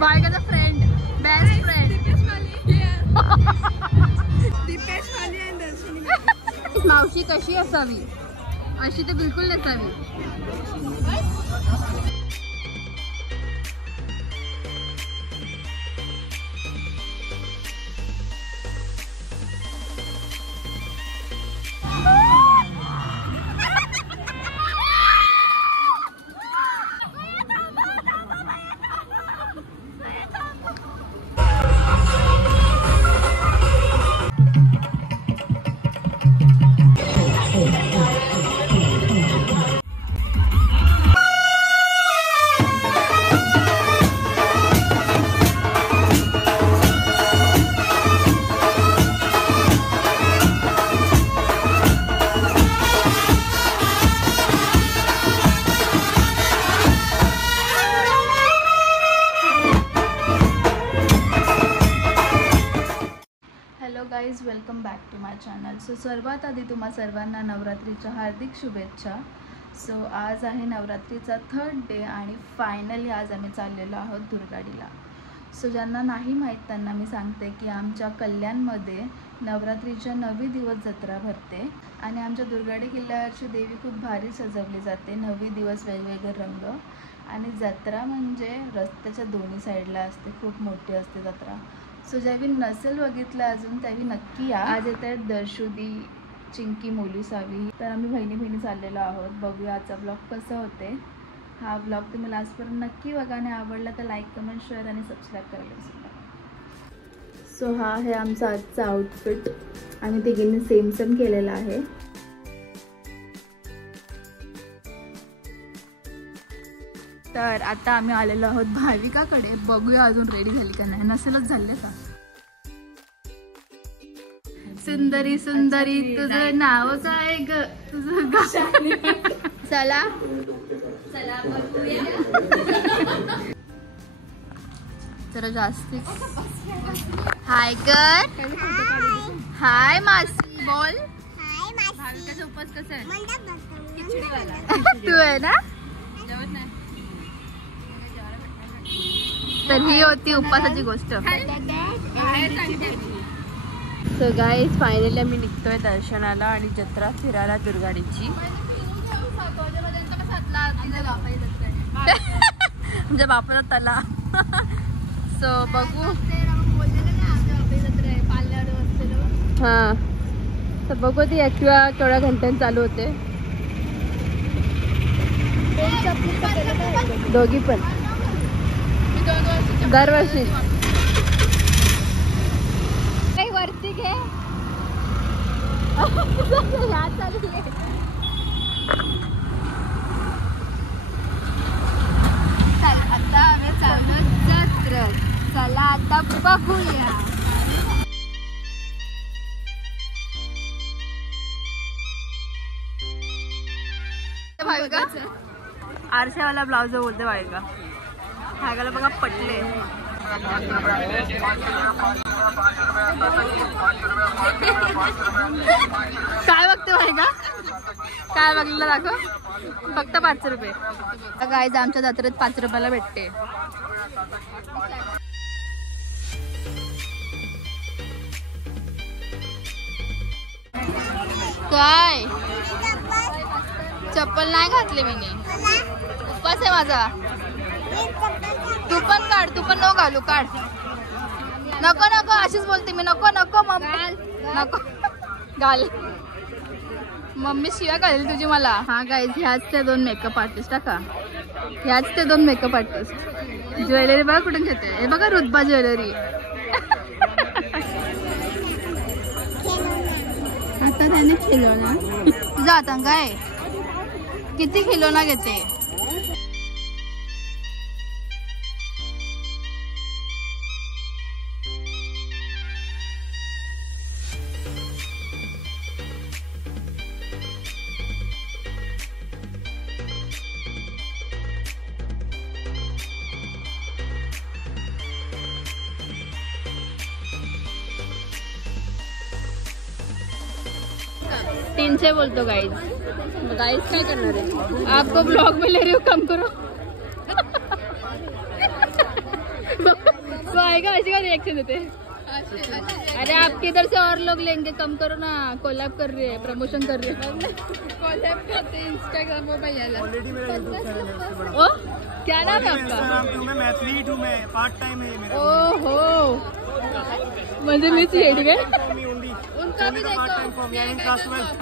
भाविकाचा friend, best friend. मावशी कशी असावी अशी तर बिलकुल नसावी. Guys welcome back to my channel. So सर्वात आधी तुम्हा सर्वांना नवरात्रीच्या हार्दिक शुभेच्छा. सो आज आहे नवरात्रीचा 3rd डे आणि फायनली आज आम्ही चाललेलो आहोत दुर्गाडीला. सो ज्यांना नाही माहीत त्यांना मी सांगते की आमच्या कल्याणमध्ये नवरात्रीच्या 9 दिवस जत्रा भरते आणि आमच्या दुर्गाडी किल्ल्यावरची देवी खूप भारी सजवली जाते. 9 दिवस वेगवेगळे रंग आणि जत्रा म्हणजे रस्त्याच्या दोन्ही साईडला असते, खूप मोठी असते जत्रा. सो ज्यावी नसेल बघितलं अजून त्यावी नक्की या. आज येत आहेत दर्शुदी, चिंकी, मोली, सावी. तर आम्ही बहिणी चाललेलो आहोत. बघूया आजचा ब्लॉग कसा होते. हा ब्लॉग तुम्ही लास्टपर्यंत नक्की बघा आणि आवडला तर लाईक, कमेंट, शेअर आणि सबस्क्राईब करायला विसरू नका. सो हा आहे आमचा आजचा आउटफिट. आम्ही तिघींनी सेम केलेला आहे. तर आता आम्ही आलेलो आहोत भाविकाकडे. बघूया अजून रेडी झाली का नाही. नसेलच झाली का. सुंदरी सुंदरी तुझं नाव काय ग, तुझं चला चला बघूया. जरा जास्ती हाय कर. हाय मासी बोल. भाविकाचा उपवास कसा आहे. खिचडीवाला तू आहे ना. तर ही होती उपवासाची गोष्ट. सो गाईज फायनली आम्ही निघतोय दर्शनाला आणि जत्रा फिरायला दुर्गाडीची. म्हणजे बापाचा तला. सो बघू. हा तर बघू ती ऍक्टिवा केवढ्या घंट्याने चालू होते. दोघी पण दरवर्षी. काही वरती घे. आता आम्ही चालू जत्रा. चला आता बघूया. भाविका आरशावाला ब्लाउज बोलते. भाविका भागाला बघा पटले. काय बघते भाई का. काय बघलेलं दाखव. फक्त 5 रुपये. गाईज आमच्या जत्रेत 5 रुपयाला भेटते. काय चप्पल नाही घातली मी. उपवास आहे माझा. तू पण काढ. तू पण नको घालू. काढ. नको नको अशीच बोलते मी. नको नको मम्मी नको घाल. मम्मी शिव्या घालेल तुझी मला. हा गाईज ह्याच त्या 2 मेकअप आर्टिस्ट का. ह्याच ते 2 मेकअप आर्टिस्ट. ज्वेलरी बघा कुठून घेते. हे बघा रुतबा ज्वेलरी. आता त्याने खिलवला. तुझा आतंक आहे. किती खिलौना घेते. तीन से बोलतो गाइस. गाइस काय करणार आहे. आपको ब्लॉग में ले रही हूँ, कम करो. आएगा ऐसे का रिएक्शन देते। अरे आपके इधर से और लोग लेंगे, कम करो ना। कोलैब कर रही है, प्रमोशन कर रही है। कोलैब करते हैं इंस्टाग्राम पर भैया। ऑलरेडी मेरा यूट्यूब चैनल है उससे बड़ा। ओ क्या नाम है आपका? मैं मैथलीट हूँ, मैं पार्ट टाइम है मेरा। ओहो मुझे मिस ये ठीक है। उनका भी देखो।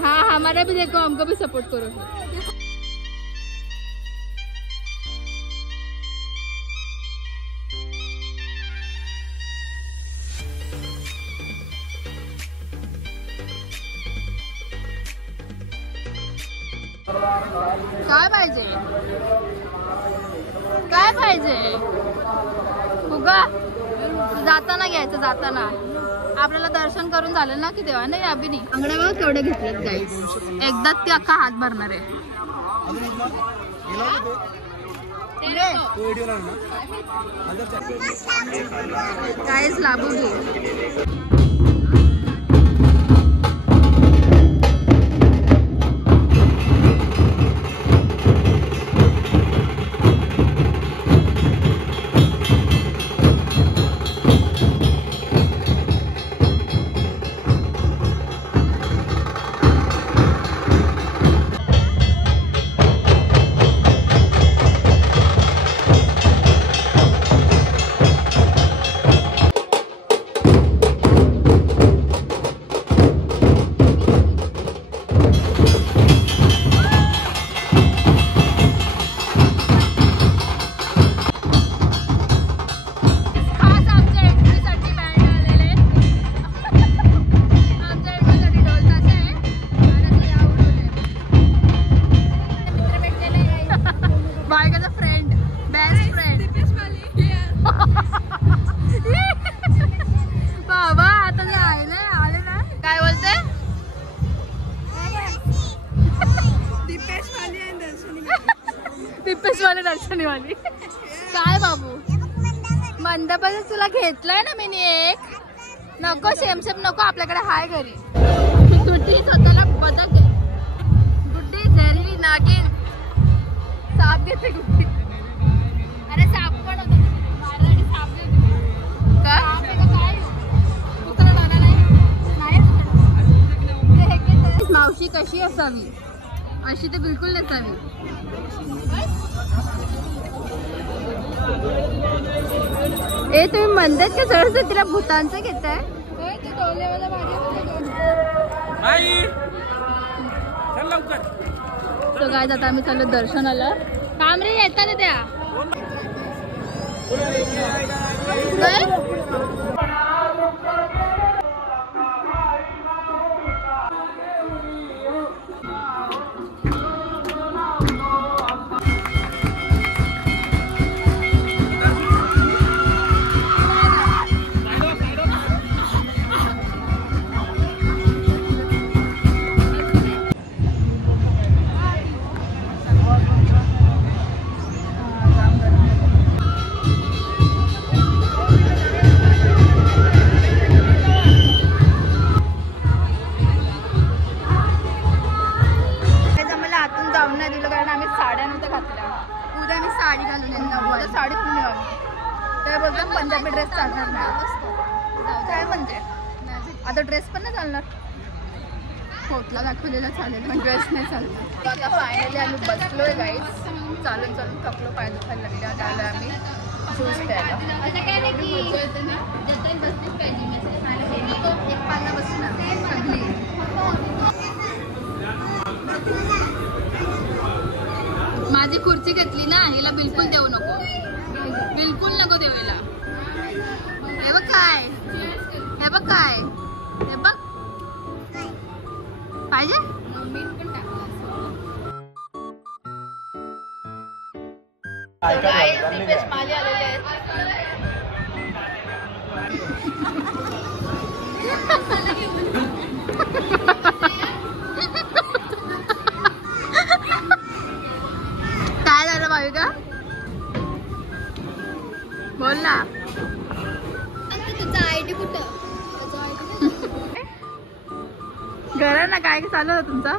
हाँ हमारा भी देखो, हमको भी सपोर्ट करो। काय पाहिजे, काय पाहिजे? उगा जाताना घ्यायचं, जाताना आपल्याला दर्शन करून झालं ना की तेव्हा नाही. अभि नाही अंगड्या बघ केवढे घेतलेत गाईस, एकदा ती अख्खा हात भरणार आहे. गाईस लाभू घे. दर्शनी वाली काय बाबू मंडपाचं तुला घेतलंय ना मी एक. नको शेमशेम नको, आपल्याकडे हाय घरी. गुड्डी स्वतःला बदक आहे. गुड्डी झेलली नागिन, साप घेते गुड्डी. अरे साप पण होता माझ्यासाठी, साप घेते काय उतरला नाही. मावशी कशी असावी अशी तर बिलकुल नसावी. ए तुम्ही म्हणतात का जळसे तिला भूतांचं घेताय? तो काय आता आम्ही चाललो दर्शनाला. काम रे येतात त्या पंजाबी ड्रेस चालणार नाही. काय म्हणजे आता ड्रेस पण नाही चालणार. फोटला दाखवलेला चालेल पण ड्रेस नाही चालणार. आता फायनली आम्ही बसलोय गाईस. चालून चालून थकलो, पाय दुखायला लागले. आता आलो आम्ही ज्यूस प्यायला. एक पाला बसू ना सगळी. माझी खुर्ची घेतली ना, हिला बिलकुल देऊ नको, बिलकुल नको देऊ हिला. हे बघ काय, हे बघ काय, हे बघ पाहिजे. दीपेश माली आलेले आहेत. काय झालं भाविका, बोल ना. तुझा आयडी कुठं? घरा ना काय चालू होतं तुमचा?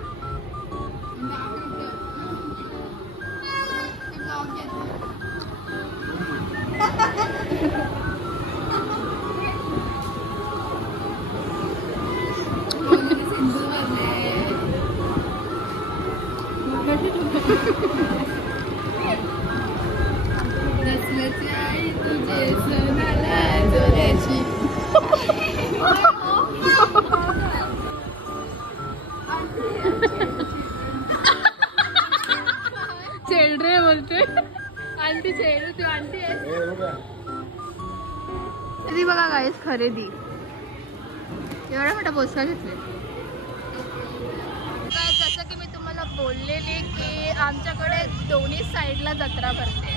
दसल्याची आई तुझे सणाला जोड्याची. चेडरे बोलते आंटी चेडू तू आंटी आहे. कधी बघा गाईस खरेदी एवढा मोठा पोस्टर घेतले. जसं की मी तुम्हाला बोललेले की आमच्याकडे दोन्ही साईडला जत्रा भरते,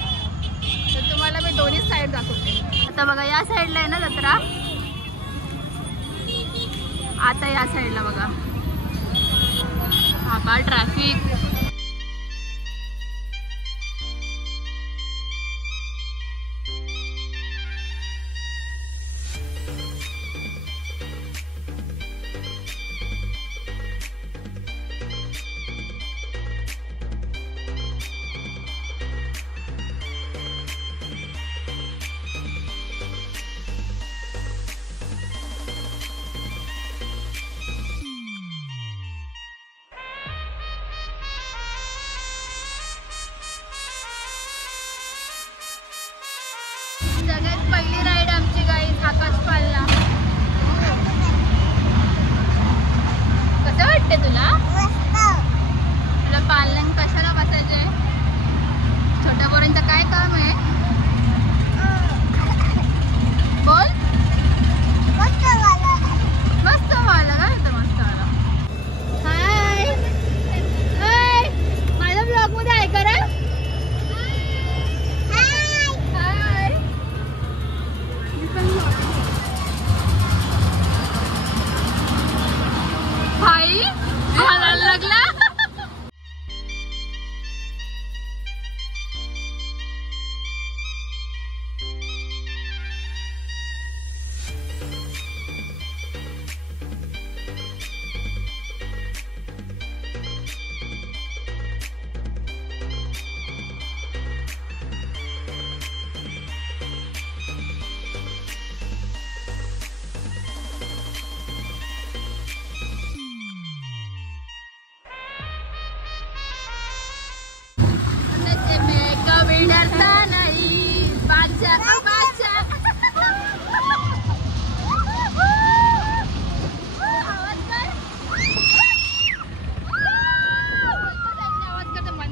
तर तुम्हाला मी दोन्ही साईड दाखवते. आता बघा या साईडला आहे ना जत्रा, आता या साईडला बघा हा ट्रॅफिक. सगळ्यात पहिली राईड आमची गाईज आकाश पालला. कसं वाटते तुला? तुला पालण्यात कशाला बसायचे? छोट्या पोरांचं काय काम आहे? बोल. मस्त व्हायला काय होतं मस्त व्हायला. हाय हाय माझ्या ब्लॉग मध्ये आहे करा. भाई हालायला लागला. डरता नहीं बादशाह बादशाह. आवाज कर. आवाज करते मन.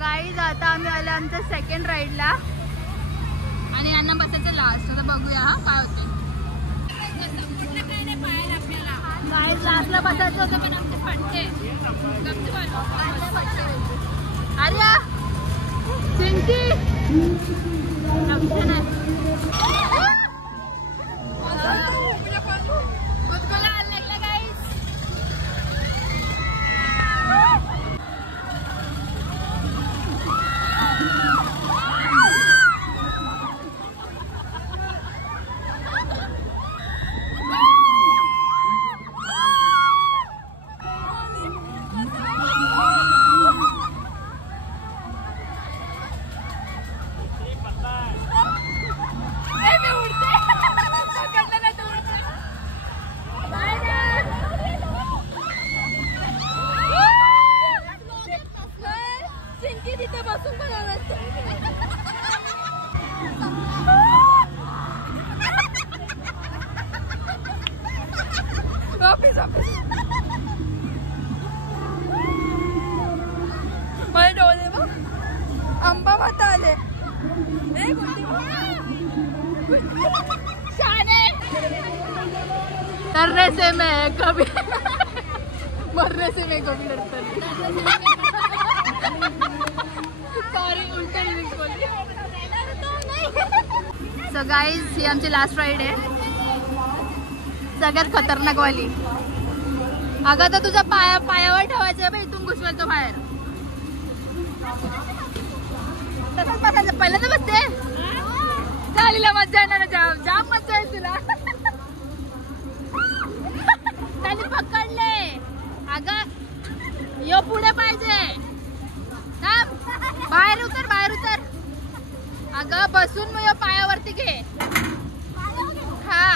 गाईज आता आम्ही आलो आमच्या सेकंड राईडला आणि यांना बसायचं लास्ट. आता बघूया हा काय होते. गाईज लास्टला बसायचं होतं पण आमचे फटके. आर्या चिंकी आंबा माता आले. डरने से मैं कभी मरने से मैं कभी डरता नहीं. सॉरी उलटा लिरिक्स बोलली. सो गाईज ही आमची लास्ट राईड आहे, सगळ्यात खतरनाक वाली. अगं तर तुझा पायावर ठेवायचं आहे, इथून घुसवायचं बाहेर. तसंच बसायचं. पहिलं तर बसते चालीला मजा येणार. जाम मजा येईल तुला. त्याने पकडले. अगं यो पुढे पाहिजे. बाहेर उतर बाहेर उतर. अगं बसून मग यो पायावरती घे. हा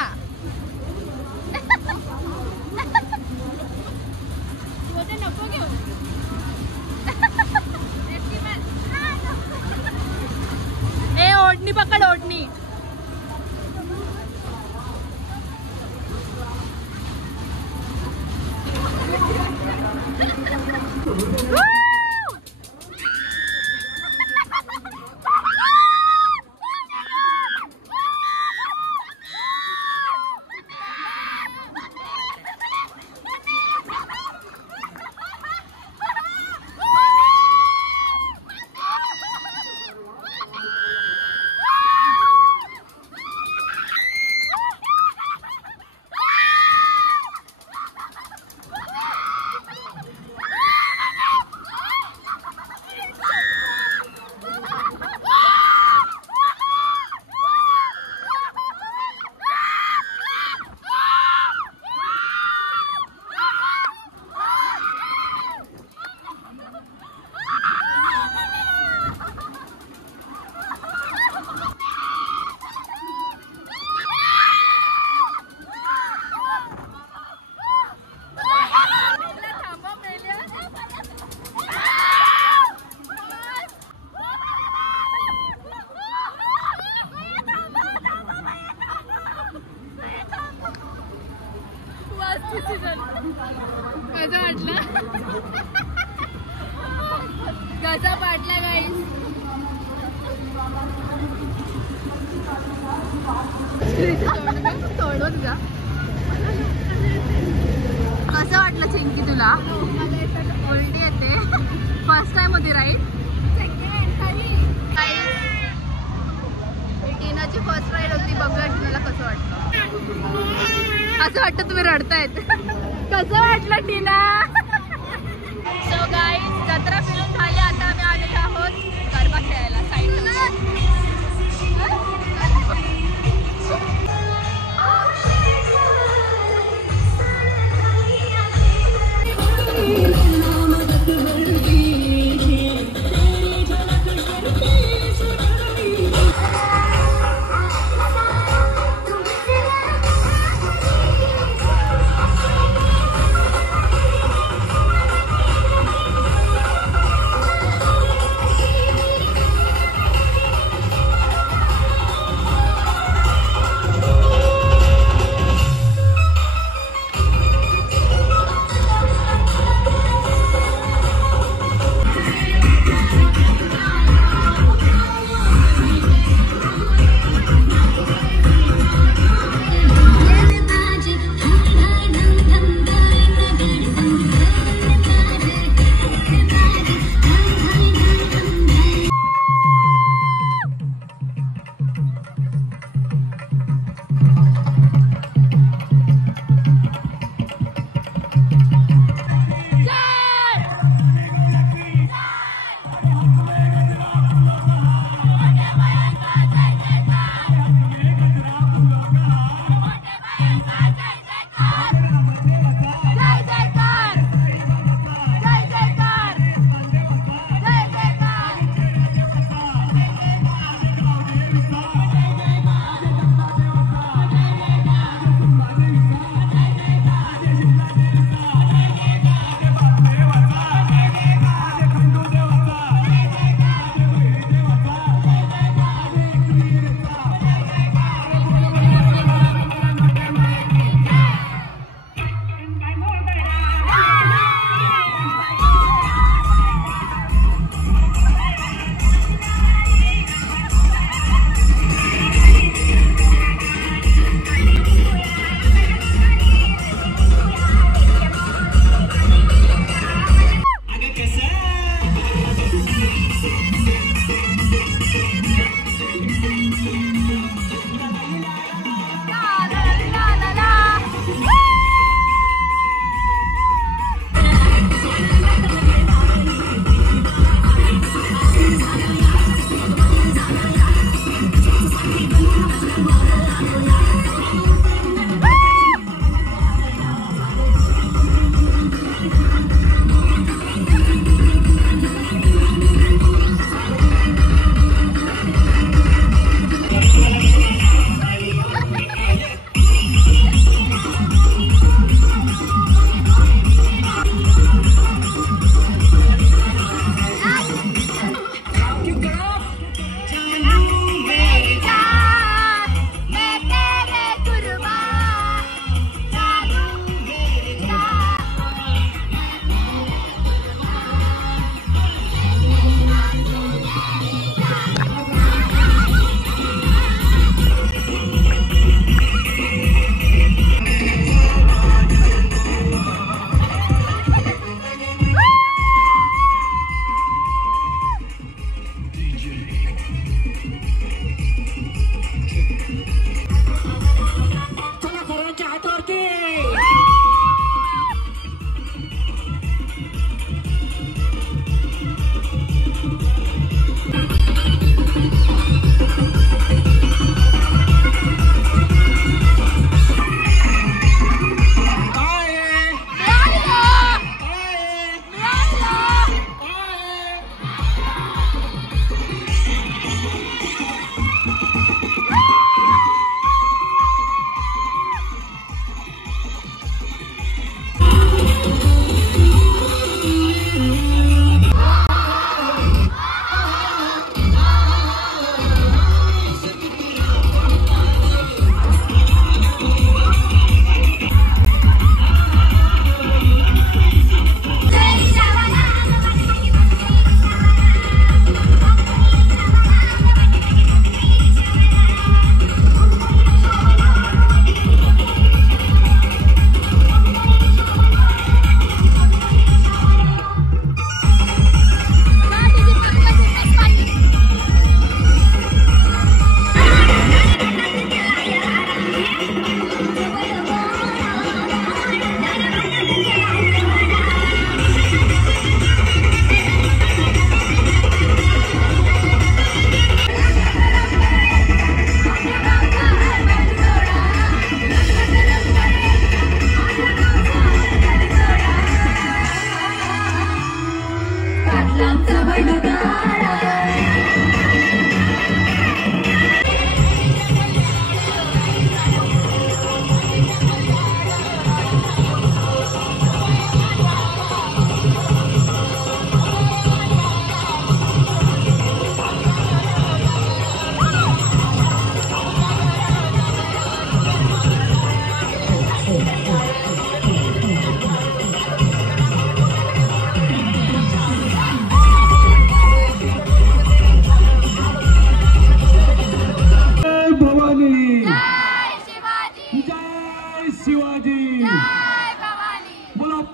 कसं वाटलं? कसा वाटला गाईस? तोडून जा. कसं वाटलं चिंकी तुला? उलटी येते. फर्स्ट टाइम होती राईड? टीनाची फर्स्ट राईड होती. बघूया टीनाला कसं वाटलं. असं वाटतं तुम्ही रडतायत. कसं वाटलं टीना? सो गाईज जत्रा फिरून झाली. आता आम्ही आलेलो आहोत गरबा खेळायला साईड.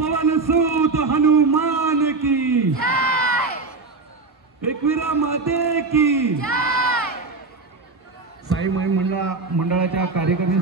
पवन सूत हनुमान की, एकवीरा माते की, साई मंडळाच्या कार्यकर्ते